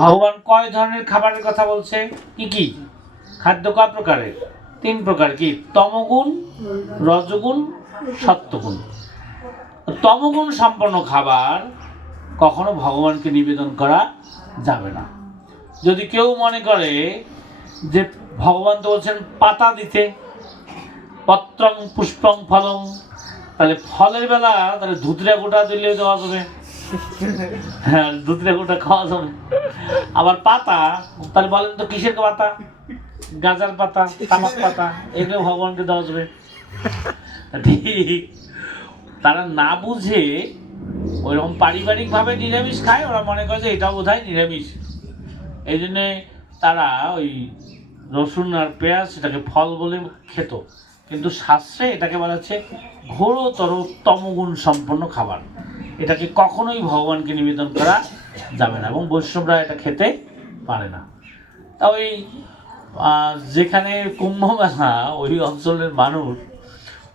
ভগবান কয় ধরনের খাবারের কথা বলছে? কি কি খাদ্য? কয় প্রকারের? 3 প্রকার। কি? তমগুণ, রজগুণ, সত্যগুণ। তমগুণ সম্পন্ন খাবার কখনো ভগবানকে নিবেদন করা যাবে না। যদি কেউ মনে করে যে ভগবান তো বলছেন পাতা দিতে, পত্রং পুষ্পং ফলং, তাহলে ফলের বেলা তাহলে ধুতরা গোটা দিলে দেওয়া যাবে, হ্যাঁ ধুতরা গোটা খাওয়া যাবে। আবার পাতা, তাহলে বলেন তো কিসের পাতা? গাজার পাতা, তামাক পাতা, এগুলো ভগবানকে দেওয়া যাবে। ঠিক তারা না বুঝে ওইরকম পারিবারিকভাবে নিরামিষ খায়, ওরা মনে করে যে এটাও বোধ হয় নিরামিষ। এই জন্যে তারা ওই রসুন আর পেঁয়াজ এটাকে ফল বলে খেত, কিন্তু শাস্ত্রে এটাকে বলা হচ্ছে ঘোরতর তমগুণ সম্পন্ন খাবার। এটাকে কখনোই ভগবানকে নিবেদন করা যাবে না এবং বৈষ্ণবরা এটা খেতে পারে না। তা ওই যেখানে কুম্ভ মেলা, ওই অঞ্চলের মানুষ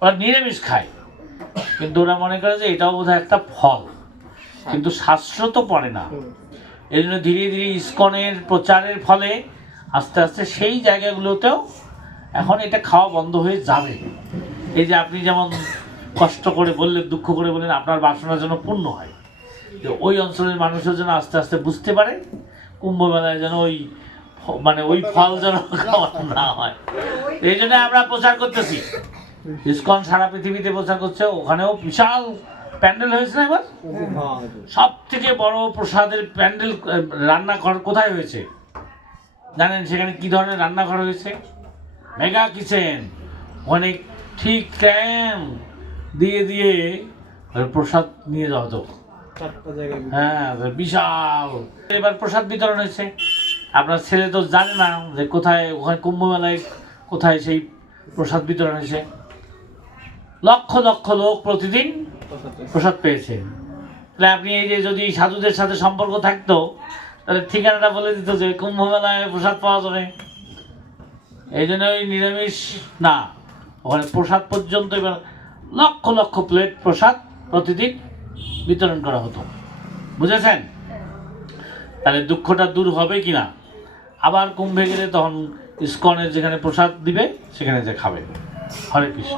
ওরা নিরামিষ খায়, কিন্তু ওরা মনে করে যে এটাও বোধহয় একটা ফল, কিন্তু শাস্ত্র তো পড়ে না। এই জন্য ধীরে ধীরে ইসকনের প্রচারের ফলে আস্তে আস্তে সেই জায়গাগুলোতেও এখন এটা খাওয়া বন্ধ হয়ে যাবে। এই যে আপনি যেমন কষ্ট করে বললেন, দুঃখ করে বললেন আপনার বাসনা যেন পূর্ণ হয়, যে ওই অঞ্চলের মানুষের যেন আস্তে আস্তে বুঝতে পারে কুম্ভ মেলায় যেন ওই মানে ওই ফল যেন খাওয়া না হয়। এই জন্য আমরা প্রচার করতেছি, ইসকন সারা পৃথিবীতে প্রচার করছে। ওখানেও বিশাল প্যান্ডেল হয়েছে না এবার, সব থেকে বড় প্রসাদের প্যান্ডেল রান্নাঘর কোথায় হয়েছে জানেন? সেখানে কি ধরনের রান্নাঘর হয়েছে? Mega kitchen. অনেক ঠিক ক্যাম্প দিয়ে দিয়ে প্রসাদ নিয়ে যাওয়া হতো, হ্যাঁ বিশাল। এবার প্রসাদ বিতরণ হয়েছে। আপনার ছেলে তো জানে না যে কোথায় ওখানে কুম্ভ মেলায় কোথায় সেই প্রসাদ বিতরণ হয়েছে। লক্ষ লক্ষ লোক প্রতিদিন প্রসাদ পেয়েছে। তাহলে আপনি এই যে যদি সাধুদের সাথে সম্পর্ক থাকতো, তাহলে ঠিকানাটা বলে দিত যে কুম্ভ মেলায় প্রসাদ পাওয়া যাবে। এই জন্য ওই নিরামিষ না, ওখানে প্রসাদ পর্যন্ত এবার লক্ষ লক্ষ প্লেট প্রসাদ প্রতিদিন বিতরণ করা হতো। বুঝেছেন? তাহলে দুঃখটা দূর হবে কি না? আবার কুম্ভে গেলে তখন ইসকনের যেখানে প্রসাদ দিবে সেখানে যে খাবে। হরে কৃষ্ণ।